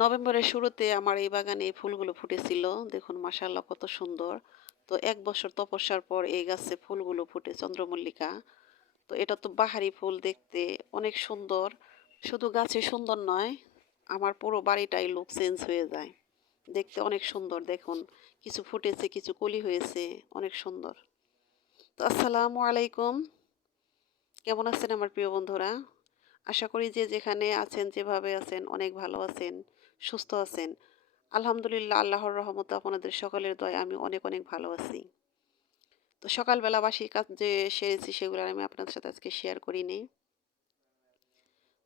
নভেম্বরের শুরুতে আমার এই বাগানে এই ফুলগুলো ফুটেছিল। দেখুন মাশাআল্লাহ কত সুন্দর। তো ১ বছর তপস্যার পর এই গাছে ফুলগুলো ফুটে চন্দ্রমল্লিকা। তো এটা তো বাহারি ফুল দেখতে অনেক সুন্দর। শুধু গাছে সুন্দর নয়, আমার পুরো বাড়িটাই লুক চেঞ্জ হয়ে যায়। দেখতে অনেক সুন্দর দেখুন। কিছু ফুটেছে, কিছু কলি হয়েছে। অনেক সুন্দর। তো আসসালামু আলাইকুম। কেমন আছেন আমার প্রিয় বন্ধুরা? আশা করি যে যেখানে আছেন, যেভাবে আছেন অনেক ভালো আছেন, সুস্থ আছেন। আলহামদুলিল্লাহ আল্লাহর রহমতে আপনাদের সকলের দয়ায় আমি অনেক, অনেক ভালো আছি। তো সকালবেলা বাসি কাজ যে সেরেছি সেগুলো আমি আপনাদের সাথে আজকে শেয়ার করিনি।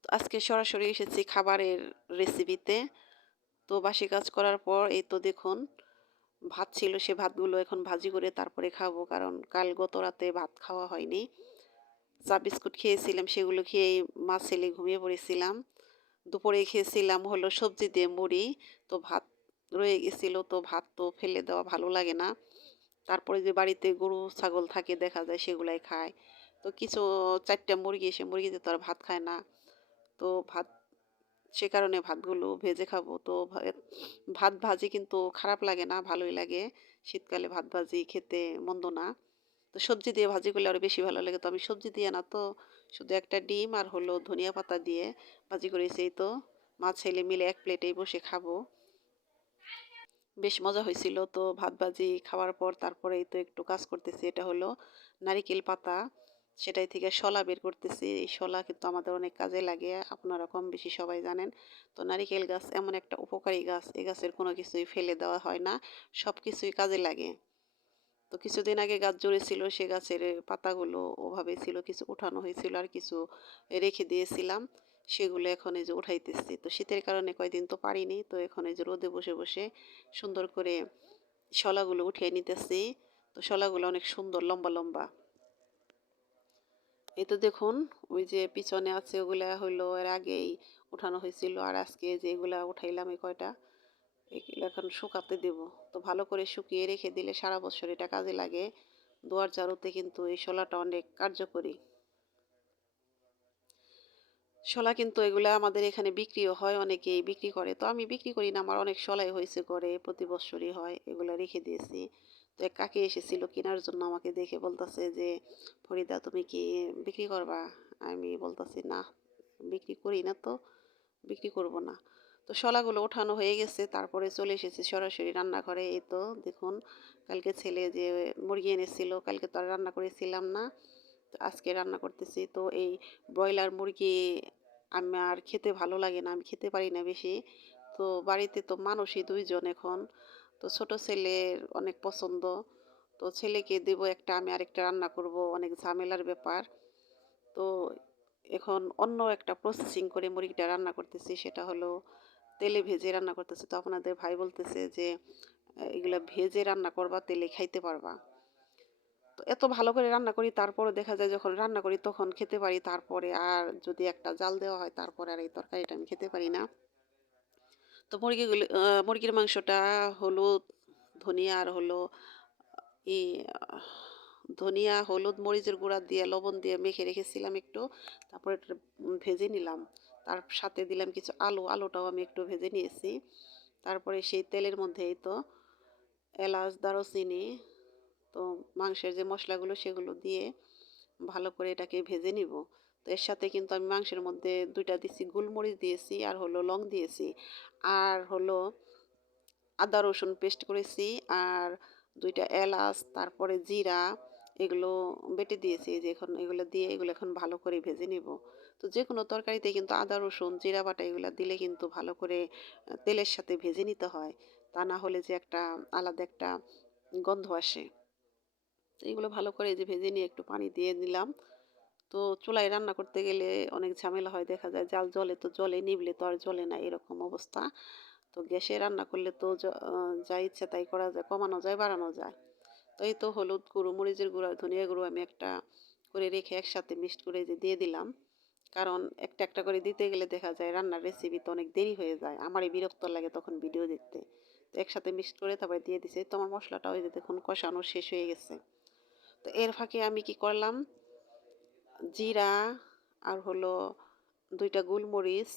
তো আজকে সরাসরি এসেছি খাবারের রেসিপিতে। তো বাসি কাজ করার পর এই তো দেখুন ভাত ছিল, সে ভাতগুলো এখন ভাজি করে তারপরে খাবো। কারণ কাল গত রাতে ভাত খাওয়া হয়নি। চা বিস্কুট খেয়েছিলাম, সেগুলো খেয়েই মাছ ছেলে ঘুমিয়ে পড়েছিলাম। দুপুরে খেয়েছিলাম হলো সবজি দিয়ে মুড়ি। তো ভাত রয়ে গেছিল, তো ভাত তো ফেলে দেওয়া ভালো লাগে না। তারপরে যে বাড়িতে গরু ছাগল থাকে দেখা যায় সেগুলাই খায়। তো কিছু ৪ টা মুরগি, সে মুরগিতে তো আর ভাত খায় না। তো ভাত সে কারণে ভাতগুলো ভেজে খাবো। তো ভাত ভাজি কিন্তু খারাপ লাগে না, ভালোই লাগে। শীতকালে ভাত ভাজি খেতে মন্দ না। তো সবজি দিয়ে ভাজি করলে আরো বেশি ভালো লাগে। তো আমি সবজি দিয়ে না, তো শুধু একটা ডিম আর হলো ধনিয়া পাতা দিয়ে ভাজি করেছি। এই তো মা ছেলে মিলে এক প্লেটেই বসে খাবো। বেশ মজা হয়েছিল। তো ভাত ভাজি খাওয়ার পর তারপরে এই তো একটু কাজ করতেছি। এটা হলো নারিকেল পাতা, সেটাই থেকে শলা বের করতেছি। এই শলা কিন্তু আমাদের অনেক কাজে লাগে, আপনারা কম বেশি সবাই জানেন। তো নারিকেল গাছ এমন একটা উপকারী গাছ, এই গাছের কোনো কিছুই ফেলে দেওয়া হয় না, সব কিছুই কাজে লাগে। তো কিছুদিন আগে গাছ জড়েছিল, সে গাছের পাতাগুলো ওভাবে ছিল, কিছু উঠানো হয়েছিল আর কিছু রেখে দিয়েছিলাম। সেগুলো এখন এই যে উঠাইতেছি। তো শীতের কারণে কয়দিন তো পারিনি, তো এখন এই যে রোদে বসে বসে সুন্দর করে শলাগুলো উঠিয়ে নিতেছি। তো শলাগুলো অনেক সুন্দর লম্বা লম্বা। এই তো দেখুন ওই যে পিছনে আছে ওগুলা হইলো এর আগেই উঠানো হয়েছিল, আর আজকে যেগুলা উঠাইলাম এই কয়টা এগুলো এখন শুকাতে দেব। তো ভালো করে শুকিয়ে রেখে দিলে সারা বছর এটা কাজে লাগে। দুয়ার ঝাড়ুতে কিন্তু এই শলাটা অনেক কার্যকরী। শলা কিন্তু এগুলা আমাদের এখানে বিক্রিও হয়, অনেকেই বিক্রি করে। তো আমি বিক্রি করি না, আমার অনেক শলাই হয়েছে করে, প্রতি বছরই হয়, এগুলা রেখে দিয়েছি। তো এক কাকি এসেছিল কেনার জন্য, আমাকে দেখে বলতেছে যে ফরিদা তুমি কি বিক্রি করবা? আমি বলতেছি না, বিক্রি করি না, তো বিক্রি করব না। তো শলাগুলো ওঠানো হয়ে গেছে, তারপরে চলে এসেছি সরাসরি রান্নাঘরে। এই তো দেখুন কালকে ছেলে যে মুরগি এনেছিল, কালকে তো আর রান্না করেছিলাম না, তো আজকে রান্না করতেছি। তো এই ব্রয়লার মুরগি আমার খেতে ভালো লাগে না, আমি খেতে পারি না বেশি। তো বাড়িতে তো মানুষই ২ জন এখন। তো ছোট ছেলের অনেক পছন্দ। তো ছেলেকে দেব একটা, আমি আরেকটা রান্না করব, অনেক ঝামেলার ব্যাপার। তো এখন অন্য একটা প্রসেসিং করে মুরগিটা রান্না করতেছি, সেটা হলো তেলে ভেজে রান্না করতেছি। তো আপনাদের ভাই বলতেছে যে এগুলা ভেজে রান্না করবা, তেলে খাইতে পারবা। তো এত ভালো করে রান্না করি, তারপরে দেখা যায় যখন রান্না করি তখন খেতে পারি, তারপরে আর যদি একটা জাল দেওয়া হয় তারপরে আর এই তরকারিটা আমি খেতে পারি না। তো মুরগির মাংসটা হলুদ, ধনিয়া আর হলো ই আহ, ধনিয়া, হলুদ, মরিচের গুঁড়া দিয়ে লবণ দিয়ে মেখে রেখেছিলাম একটু। তারপরে এটা ভেজে নিলাম। তার সাথে দিলাম কিছু আলু, আলুটাও আমি একটু ভেজে নিয়েছি। তারপরে সেই তেলের মধ্যেই তো এলাচ, দারুচিনি, তো মাংসের যে মশলাগুলো সেগুলো দিয়ে ভালো করে এটাকে ভেজে নিব। তো এর সাথে কিন্তু আমি মাংসের মধ্যে ২টা দিছি গোলমরিচ দিয়েছি আর হলো লং দিয়েছি। আর হলো আদা রসুন পেস্ট করেছি, আর ২টা এলাচ, তারপরে জিরা, এগুলো বেটে দিয়েছি। এই যে এখন এগুলো দিয়ে এগুলো এখন ভালো করে ভেজে নিব। তো যে কোনো তরকারিতে কিন্তু আদা রসুন জিরা বাটা এগুলো দিলে কিন্তু ভালো করে তেলের সাথে ভেজে নিতে হয়। তা না হলে যে একটা আলাদা একটা গন্ধ আসে। তো এগুলো ভালো করে এই যে ভেজে নিয়ে একটু পানি দিয়ে দিলাম। তো চুলায় রান্না করতে গেলে অনেক ঝামেলা হয়, দেখা যায় জাল জ্বলে তো জ্বলে, নিভলে তো আর জ্বলে না, এরকম অবস্থা। তো গ্যাসে রান্না করলে তো যা ইচ্ছা তাই করা যায়, কমানো যায় বাড়ানো যায়। তো এই তো হলুদ গুঁড়ো, মরিচের গুঁড়ো, ধনিয়া গুঁড়ো আমি একটা করে রেখে একসাথে মিক্সড করে যে দিয়ে দিলাম। কারণ একটা একটা করে দিতে গেলে দেখা যায় রান্নার রেসিপিতে অনেক দেরি হয়ে যায়, আমারই বিরক্ত লাগে তখন ভিডিও দেখতে। তো একসাথে মিক্সড করে তারপরে দিয়ে দিছে। তো আমার মশলাটা ওই যে দেখুন কষানো শেষ হয়ে গেছে। তো এর ফাঁকে আমি কি করলাম, জিরা আর হলো ২টা গোলমরিচ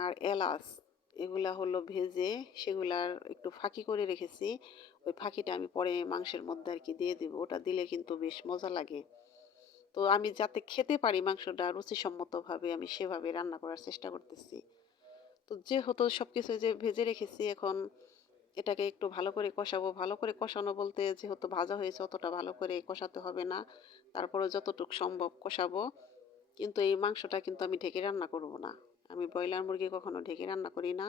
আর এলাচ, এগুলা হলো ভেজে সেগুলার একটু ফাঁকি করে রেখেছি। ওই ফাঁকিটা আমি পরে মাংসের মধ্যে আর কি দিয়ে দিব। ওটা দিলে কিন্তু বেশ মজা লাগে। তো আমি যাতে খেতে পারি মাংসটা রুচিসম্মতভাবে আমি সেভাবে রান্না করার চেষ্টা করতেছি। তো যেহেতু সবকিছু যে ভেজে রেখেছি এখন এটাকে একটু ভালো করে কষাবো। ভালো করে কষানো বলতে যেহেতু ভাজা হয়েছে অতটা ভালো করে কষাতে হবে না। তারপরেও যতটুকু সম্ভব কষাবো। কিন্তু এই মাংসটা কিন্তু আমি ঢেকে রান্না করব না। আমি ব্রয়লার মুরগি কখনো ঢেকে রান্না করি না।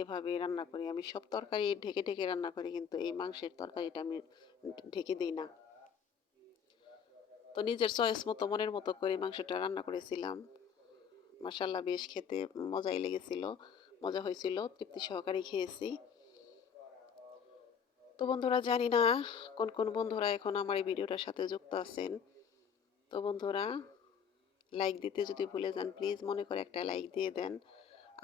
এভাবেই রান্না করি। আমি সব তরকারি ঢেকে রান্না করি কিন্তু এই মাংসের তরকারিটা আমি ঢেকে দেই না। তো নিজের চয়েস মতো মনের মতো করে মাংসটা রান্না করেছিলাম। মাশাআল্লাহ বেশ খেতে মজাই লেগেছিল। মজা হয়েছিল। তৃপ্তি সহকারে খেয়েছি। তো বন্ধুরা জানি না কোন বন্ধুরা এখন আমার এই ভিডিওটার সাথে যুক্ত আছেন। তো বন্ধুরা লাইক দিতে যদি ভুলে যান প্লিজ মনে করে একটা লাইক দিয়ে দেন।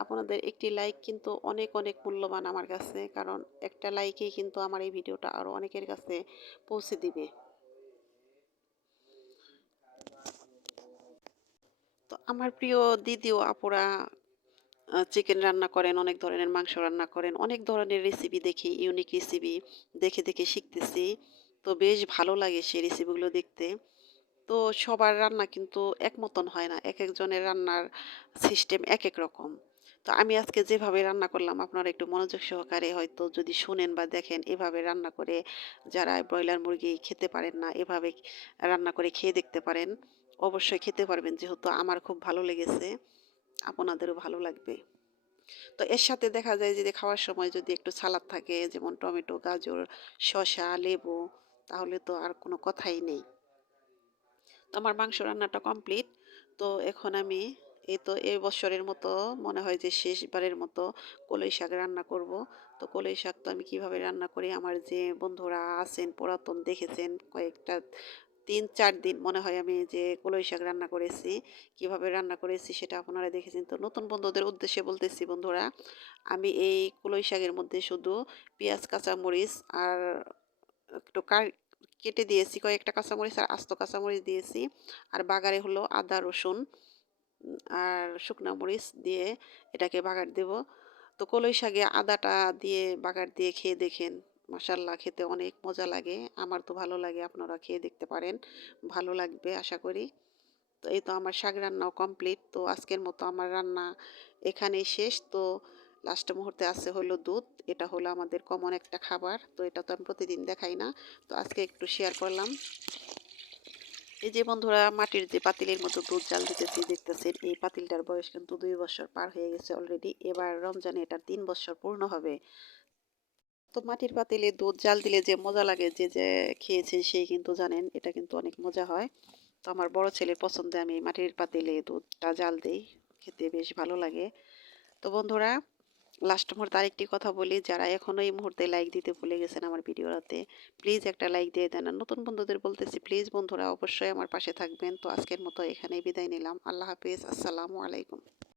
আপনাদের একটি লাইক কিন্তু অনেক মূল্যবান আমার কাছে, কারণ একটা লাইকেই কিন্তু আমার এই ভিডিওটা আরও অনেকের কাছে পৌঁছে দিবে। তো আমার প্রিয় দিদি ও আপুরা চিকেন রান্না করেন, অনেক ধরনের মাংস রান্না করেন, অনেক ধরনের রেসিপি দেখি, ইউনিক রেসিপি দেখে শিখতেছি। তো বেশ ভালো লাগে সেই রেসিপিগুলো দেখতে। তো সবার রান্না কিন্তু এক মতন হয় না। একেকজনের রান্নার সিস্টেম একেক রকম। তো আমি আজকে যেভাবে রান্না করলাম আপনারা একটু মনোযোগ সহকারে হয়তো যদি শুনেন বা দেখেন এভাবে রান্না করে যারা ব্রয়লার মুরগি খেতে পারেন না এভাবে রান্না করে খেয়ে দেখতে পারেন। অবশ্যই খেতে পারবেন যেহেতু আমার খুব ভালো লেগেছে, আপনাদেরও ভালো লাগবে। তো এর সাথে দেখা যায় যে খাওয়ার সময় যদি একটু সালাদ থাকে যেমন টমেটো, গাজর, শসা, লেবু, তাহলে তো আর কোনো কথাই নেই। তো আমার মাংস রান্নাটা কমপ্লিট। তো এখন আমি এই তো এই বছরের মতো মনে হয় যে শেষবারের মতো কলই শাক রান্না করব। তো কলই শাক তো আমি কিভাবে রান্না করি আমার যে বন্ধুরা আছেন পুরাতন দেখেছেন কয়েকটা ৩-৪ দিন মনে হয় আমি যে কলই শাক রান্না করেছি। কিভাবে রান্না করেছি সেটা আপনারা দেখেছেন। তো নতুন বন্ধুদের উদ্দেশ্যে বলতেছি বন্ধুরা, আমি এই কলই শাকের মধ্যে শুধু পেঁয়াজ, কাঁচামরিচ আর একটু কেটে দিয়েছি কয়েকটা কাঁচামরিচ আর আস্ত কাঁচামরিচ দিয়েছি। আর বাগারে হলো আদা, রসুন আর শুকনা মরিচ দিয়ে এটাকে বাগার দেব। তো কলই শাকে আদাটা দিয়ে বাগার দিয়ে খেয়ে দেখেন। মাশাআল্লাহ খেতে অনেক মজা লাগে। আমার তো ভালো লাগে। আপনারা খেয়ে দেখতে পারেন। ভালো লাগবে আশা করি। তো এই তো আমার শাক রান্নাও কমপ্লিট। তো আজকের মতো আমার রান্না এখানেই শেষ। তো লাস্ট মুহূর্তে আছে হলো দুধ। এটা হলো আমাদের কমন একটা খাবার। তো এটা তো আমি প্রতিদিন দেখাই না। তো আজকে একটু শেয়ার করলাম। এই যে বন্ধুরা মাটির যে পাতিলের মতো দুধ জাল দিতেছি দেখতেছেন এই পাতিলটার বয়স কিন্তু ২ বছর পার হয়ে গেছে অলরেডি। এবার রমজানে এটা ৩ বছর পূর্ণ হবে। তো মাটির পাতিলে দুধ জাল দিলে যে মজা লাগে যে খেয়েছে সেই কিন্তু জানেন এটা কিন্তু অনেক মজা হয়। তো আমার বড় ছেলের পছন্দে আমি মাটির পাতিলে দুধটা জাল দেই। খেতে বেশ ভালো লাগে। তো বন্ধুরা লাস্ট মুহূর্তে আরেকটি কথা বলি, যারা এখনো এই মুহূর্তে লাইক দিতে ভুলে গেছেন আমার ভিডিওতে প্লিজ একটা লাইক দিয়ে দেন। আর নতুন বন্ধুদের বলতেছি প্লিজ বন্ধুরা অবশ্যই আমার পাশে থাকবেন। তো আজকের মতো এখানেই বিদায় নিলাম। আল্লাহ হাফিজ। আসসালামু আলাইকুম।